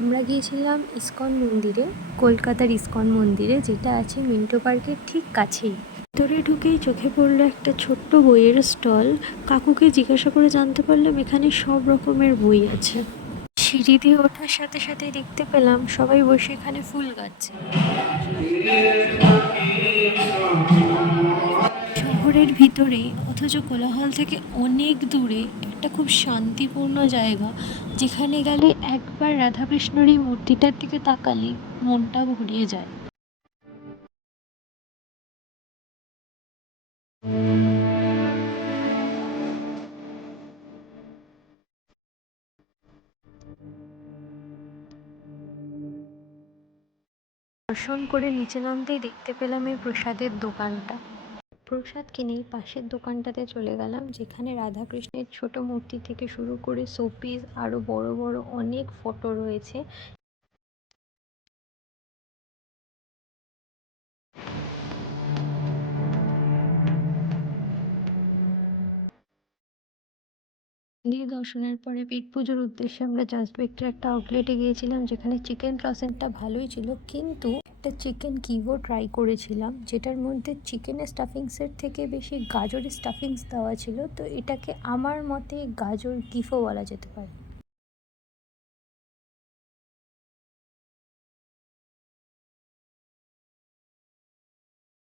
আমরা গিয়েছিলাম ইসকন মন্দিরে, কলকাতার ইসকন মন্দিরে, যেটা আছে মিন্টো পার্কের ঠিক কাছেই। ভিতরে ঢুকেই চোখে পড়লো একটা ছোট্ট বইয়ের স্টল। কাকুকে জিজ্ঞাসা করে জানতে পারলাম এখানে সব রকমের বই আছে। সিঁড়ি দিয়ে ওঠার সাথে সাথে দেখতে পেলাম সবাই বসে এখানে ফুল গাচ্ছে। শহরের ভিতরে অথচ কোলাহল থেকে অনেক দূরে একটা খুব শান্তিপূর্ণ জায়গা, যেখানে গেলে একবার রাধাকৃষ্ণর এই মূর্তিটার দিকে তাকালে মনটা ভরিয়ে যায়। দর্শন করে নিচে নামতেই দেখতে পেলাম এই প্রসাদের দোকানটা। প্রসাদ কিনেই পাশের দোকানটাতে চলে গেলাম, যেখানে রাধাকৃষ্ণের ছোট মূর্তি থেকে শুরু করে শোপিস আরো বড় বড় অনেক ফটো রয়েছে। মন্দির দর্শনের পরে পেট পুজোর উদ্দেশ্যে আমরা জাস্ট বেকটার একটা আউটলেটে গিয়েছিলাম, যেখানে চিকেন ক্রাসেন্টটা ভালোই ছিল, কিন্তু একটা চিকেন কিভো ট্রাই করেছিলাম, যেটার মধ্যে চিকেনের স্টাফিংসের থেকে বেশি গাজরের স্টাফিংস দেওয়া ছিল। তো এটাকে আমার মতে গাজর কিফো বলা যেতে পারে।